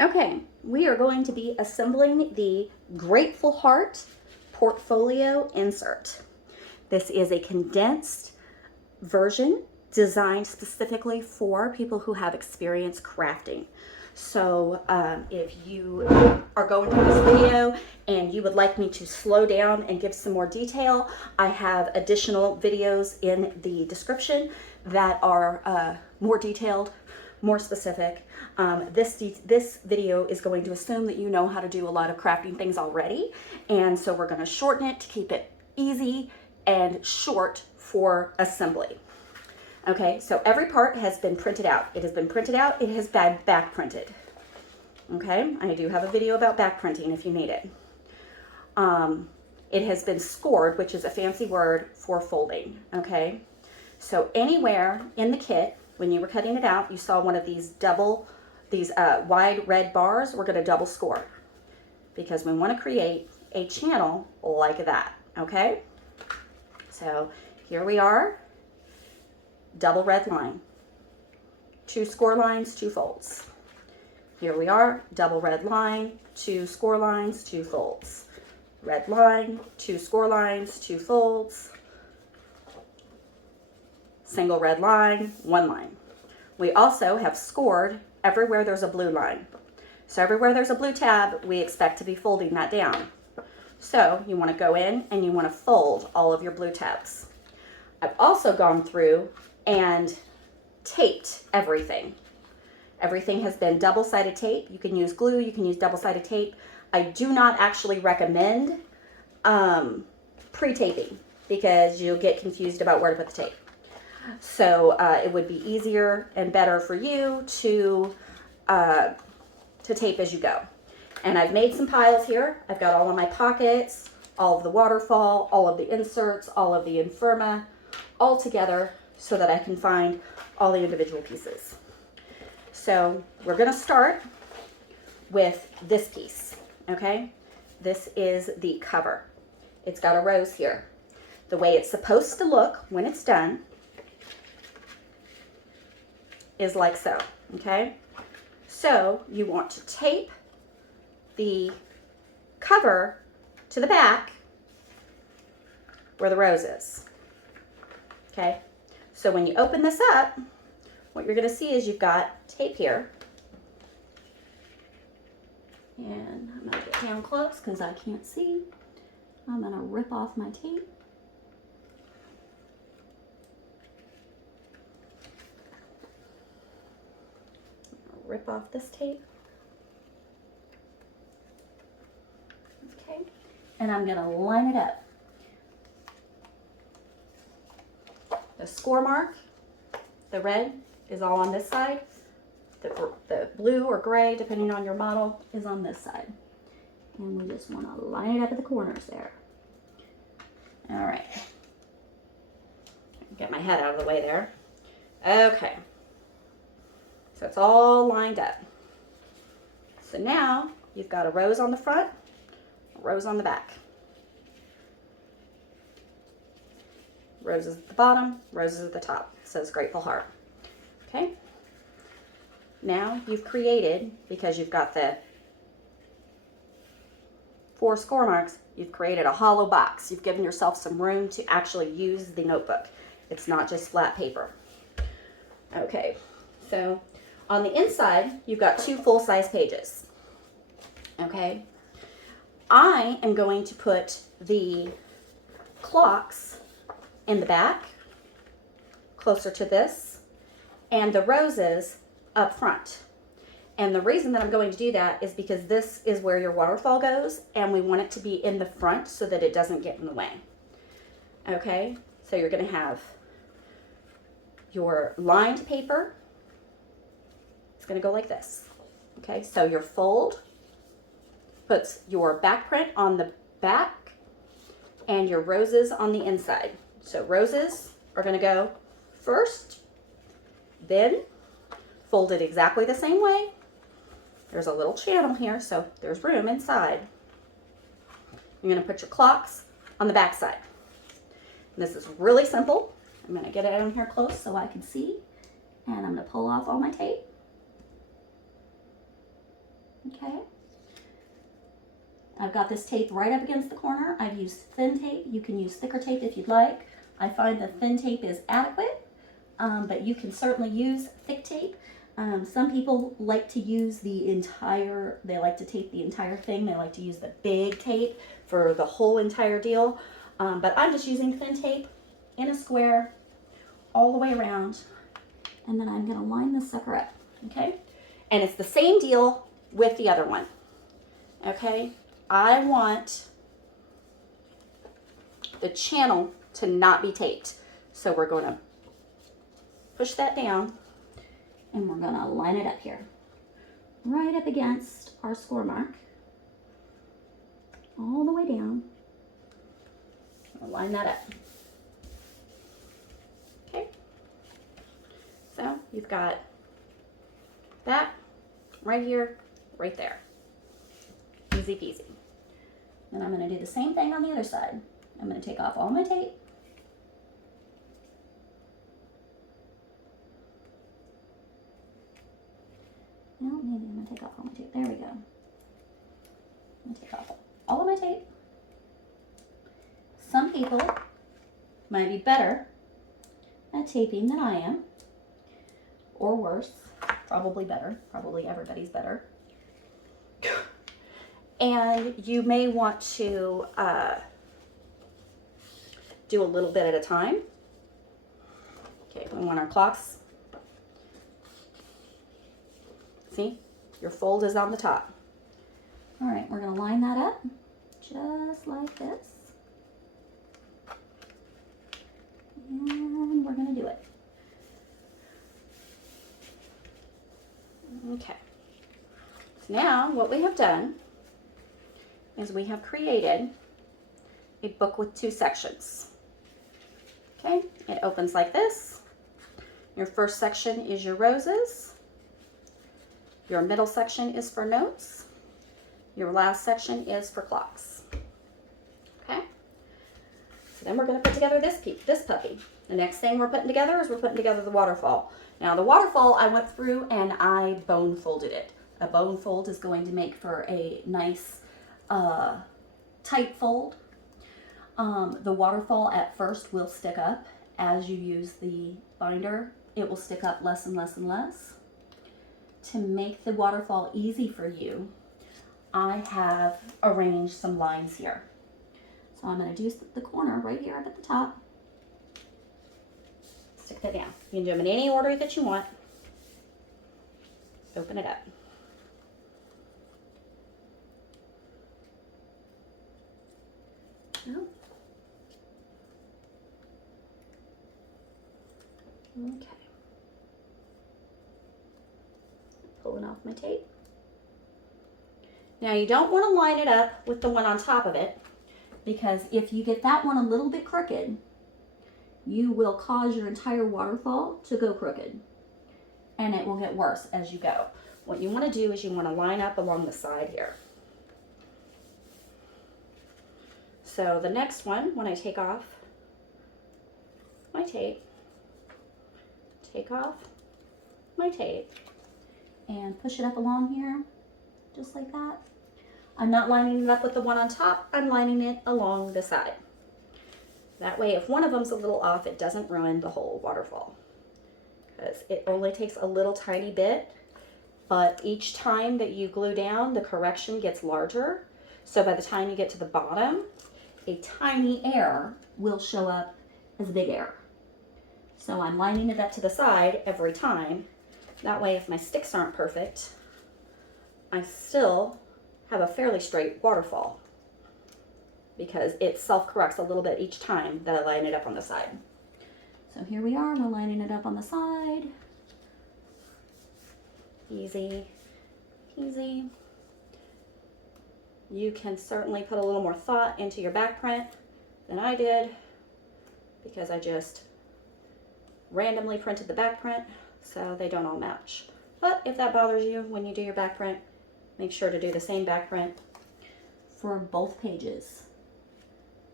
Okay, we are going to be assembling the Grateful Heart portfolio insert. This is a condensed version designed specifically for people who have experience crafting. So if you are going through this video and you would like me to slow down and give some more detail, I have additional videos in the description that are more detailed, more specific. This video is going to assume that you know how to do a lot of crafting things already, and so we're going to shorten it to keep it easy and short for assembly. Okay, so every part has been printed out. It has been printed out, it has been back printed. Okay, I do have a video about back printing if you need it. It has been scored, which is a fancy word for folding. Okay, so anywhere in the kit, when you were cutting it out, you saw one of these wide red bars. We're going to double score because we want to create a channel like that. Okay, so here we are. Double red line, 2 score lines, 2 folds. Here we are, double red line, 2 score lines, 2 folds. Red line, 2 score lines, 2 folds. Single red line, 1 line. We also have scored everywhere there's a blue line. So everywhere there's a blue tab, we expect to be folding that down. So you want to go in and you want to fold all of your blue tabs. I've also gone through and taped everything. Everything has been double-sided tape. You can use glue, you can use double-sided tape. I do not actually recommend pre-taping because you'll get confused about where to put the tape. So it would be easier and better for you to tape as you go. And I've made some piles here. I've got all of my pockets, all of the waterfall, all of the inserts, all of the infirma, all together so that I can find all the individual pieces. So we're going to start with this piece, okay? This is the cover. It's got a rose here. The way it's supposed to look when it's done is like so, okay? So you want to tape the cover to the back where the rose is, okay? So when you open this up, what you're going to see is you've got tape here. And I'm going to get down close because I can't see. I'm going to rip off my tape. Rip off this tape. Okay. And I'm going to line it up. The score mark, the red, is all on this side. The blue or gray, depending on your model, is on this side. And we just want to line it up at the corners there. All right. Get my head out of the way there. Okay. So it's all lined up. So now you've got a rose on the front, a rose on the back. Roses at the bottom, roses at the top. It says Grateful Heart. Okay. Now you've created, because you've got the 4 score marks, you've created a hollow box. You've given yourself some room to actually use the notebook. It's not just flat paper. Okay, so on the inside, you've got 2 full-size pages. Okay, I am going to put the clocks in the back, closer to this, and the roses up front. And the reason that I'm going to do that is because this is where your waterfall goes, and we want it to be in the front so that it doesn't get in the way. Okay, so you're going to have your lined paper. It's going to go like this. Okay, so your fold puts your back print on the back and your roses on the inside. So roses are going to go first, then folded exactly the same way. There's a little channel here, so there's room inside. You're going to put your clocks on the back side. And this is really simple. I'm going to get it down here close so I can see. And I'm going to pull off all my tape. Okay. I've got this tape right up against the corner. I've used thin tape. You can use thicker tape if you'd like. I find the thin tape is adequate, but you can certainly use thick tape. Some people like to use they like to tape the entire thing. They like to use the big tape for the whole entire deal. But I'm just using thin tape in a square all the way around. And then I'm gonna line this sucker up, okay? And it's the same deal with the other one, okay? I want the channel to not be taped. So we're gonna push that down and we're gonna line it up here, right up against our score mark, all the way down. I'll line that up. Okay. So you've got that right here, right there. Easy peasy. Then I'm going to do the same thing on the other side. I'm going to take off all my tape. No, maybe I'm going to take off all my tape. There we go. I'm going to take off all of my tape. Some people might be better at taping than I am, or worse, probably better. Probably everybody's better. And you may want to do a little bit at a time. Okay, we want our clocks. See, your fold is on the top. All right, we're gonna line that up just like this. And we're gonna do it. Okay, so now what we have done is we have created a book with 2 sections. Okay, it opens like this. Your first section is your roses. Your middle section is for notes. Your last section is for clocks. Okay, so then we're going to put together this puppy. The next thing we're putting together is we're putting together the waterfall. Now the waterfall, I went through and I bone folded it. A bone fold is going to make for a nice tight fold. The waterfall at first will stick up. As you use the binder, it will stick up less and less and less. To make the waterfall easy for you, I have arranged some lines here. So I'm going to do the corner right here up at the top. Stick that down. You can do them in any order that you want. Open it up. Oh. Okay. Pulling off my tape. Now you don't want to line it up with the one on top of it, because if you get that one a little bit crooked, you will cause your entire waterfall to go crooked, and it will get worse as you go. What you want to do is you want to line up along the side here. So the next one, when I take off my tape, take off my tape, and push it up along here, just like that. I'm not lining it up with the one on top, I'm lining it along the side. That way, if one of them's a little off, it doesn't ruin the whole waterfall. Because it only takes a little tiny bit, but each time that you glue down, the correction gets larger. So by the time you get to the bottom, a tiny error will show up as a big error. So I'm lining it up to the side every time. That way, if my sticks aren't perfect, I still have a fairly straight waterfall, because it self-corrects a little bit each time that I line it up on the side. So here we are, we're lining it up on the side. Easy, easy. You can certainly put a little more thought into your back print than I did, because I just randomly printed the back print, so they don't all match. But if that bothers you when you do your back print, make sure to do the same back print for both pages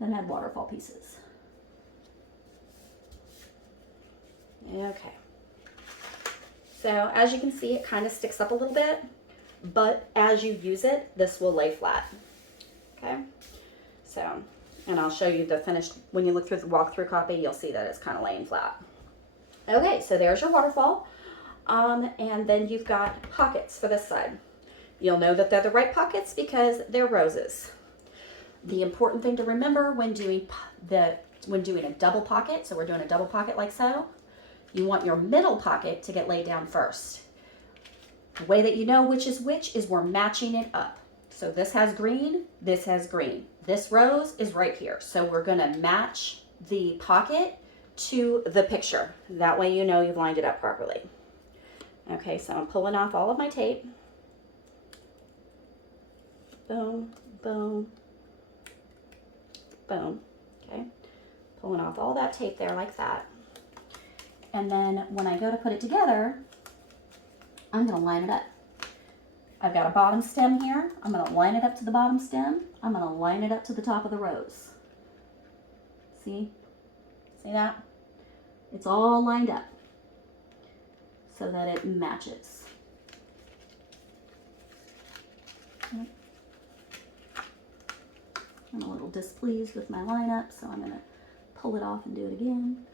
that had waterfall pieces. Okay. So as you can see, it kind of sticks up a little bit. but as you use it, this will lay flat. Okay, so, and I'll show you the finished, when you look through the walkthrough copy, you'll see that it's kind of laying flat. Okay, so there's your waterfall. And then you've got pockets for this side. You'll know that they're the right pockets because they're roses. The important thing to remember when doing a double pocket, so we're doing a double pocket like so, you want your middle pocket to get laid down first. The way that you know which is we're matching it up. So this has green, this has green. This rose is right here. So we're gonna match the pocket to the picture. That way you know you've lined it up properly. Okay, so I'm pulling off all of my tape. Boom, boom, boom. Okay, pulling off all that tape there like that. And then when I go to put it together, I'm gonna line it up. I've got a bottom stem here. I'm gonna line it up to the bottom stem. I'm gonna line it up to the top of the rose. See? See that? It's all lined up so that it matches. Okay. I'm a little displeased with my lineup, so I'm gonna pull it off and do it again.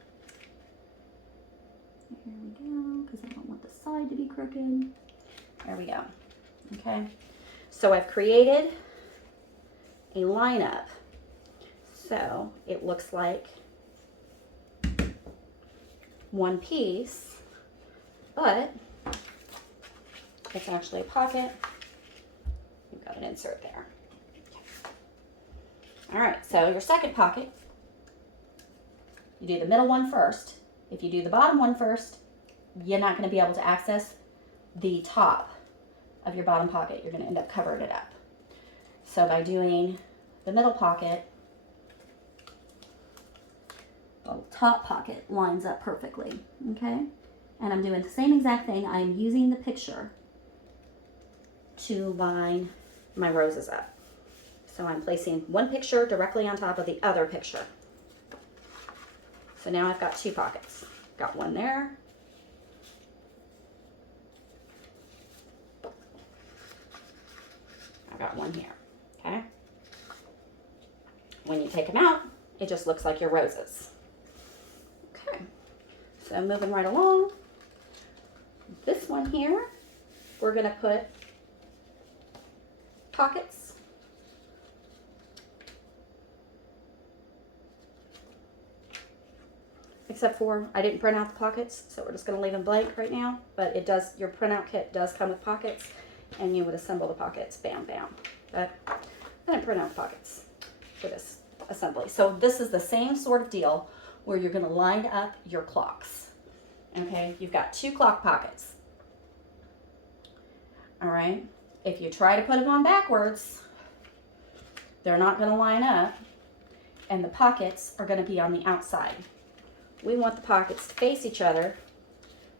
Here we go, because I don't want the side to be crooked. There we go. Okay, so I've created a lineup. So it looks like one piece, but it's actually a pocket. You've got an insert there. All right, so your second pocket, you do the middle one first. If you do the bottom one first, you're not going to be able to access the top of your bottom pocket. You're going to end up covering it up. So by doing the middle pocket, the top pocket lines up perfectly, okay? And I'm doing the same exact thing. I'm using the picture to line my roses up. So I'm placing one picture directly on top of the other picture. So now I've got two pockets. Got one there. I've got one here, okay? When you take them out, it just looks like your roses. Okay, so moving right along. This one here, we're gonna put pockets. Except for, I didn't print out the pockets, so we're just gonna leave them blank right now, but it does, your printout kit does come with pockets, and you would assemble the pockets, bam, bam. But I didn't print out the pockets for this assembly. So this is the same sort of deal where you're gonna line up your clocks. Okay, you've got two clock pockets. All right, if you try to put them on backwards, they're not gonna line up, and the pockets are gonna be on the outside. We want the pockets to face each other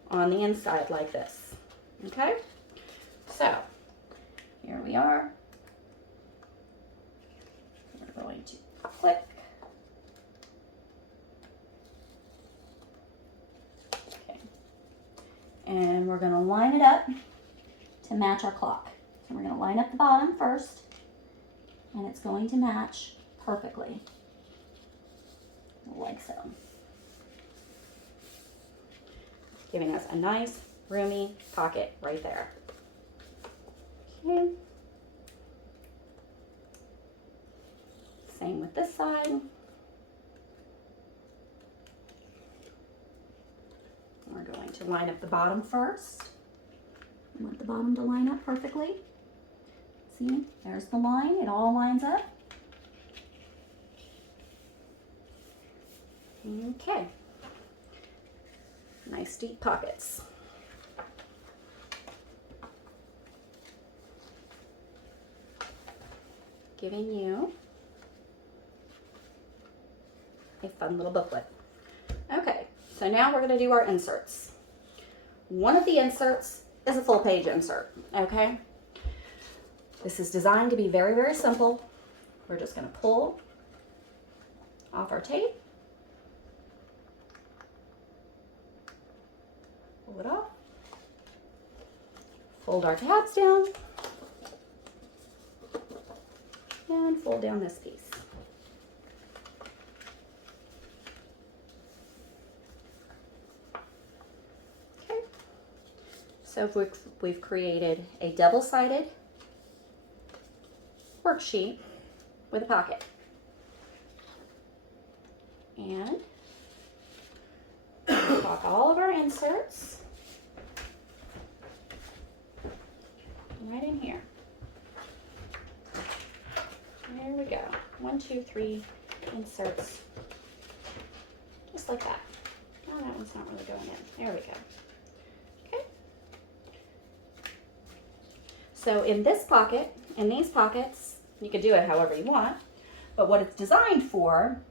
on the inside like this, okay? So, here we are. We're going to click. Okay. And we're gonna line it up to match our clock. So we're gonna line up the bottom first, and it's going to match perfectly, like so. Giving us a nice, roomy pocket right there. Okay. Same with this side. We're going to line up the bottom first. I want the bottom to line up perfectly. See, there's the line. It all lines up. Okay. Nice deep pockets. Giving you a fun little booklet. Okay, so now we're going to do our inserts. One of the inserts is a full page insert, okay? This is designed to be very, very simple. We're just going to pull off our tape. Pull it off. Fold our tabs down. and fold down this piece. Okay, so we've created a double-sided worksheet with a pocket. And pop all of our inserts right in here. There we go. 1, 2, 3 inserts. Just like that. Oh, that one's not really going in. There we go. Okay. So in this pocket, in these pockets, you could do it however you want, but what it's designed for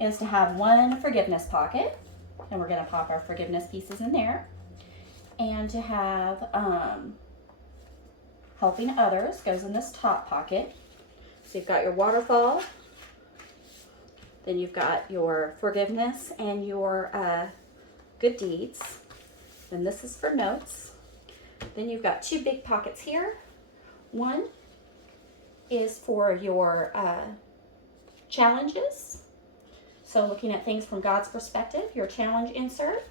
is to have one forgiveness pocket, and we're going to pop our forgiveness pieces in there, and to have helping others goes in this top pocket. So you've got your waterfall, then you've got your forgiveness and your good deeds, then this is for notes. Then you've got two big pockets here. One is for your challenges. So looking at things from God's perspective, your challenge insert.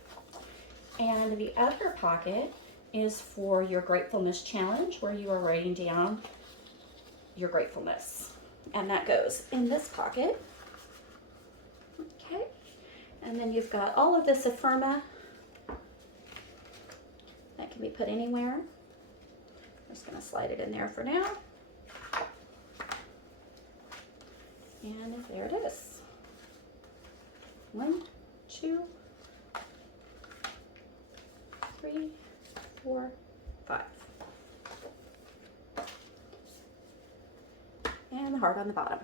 And the other pocket is for your gratefulness challenge, where you are writing down your gratefulness. And that goes in this pocket. Okay. And then you've got all of this Affirma that can be put anywhere. I'm just going to slide it in there for now. And there it is. 1, 2, 3, 4, 5. And the heart on the bottom.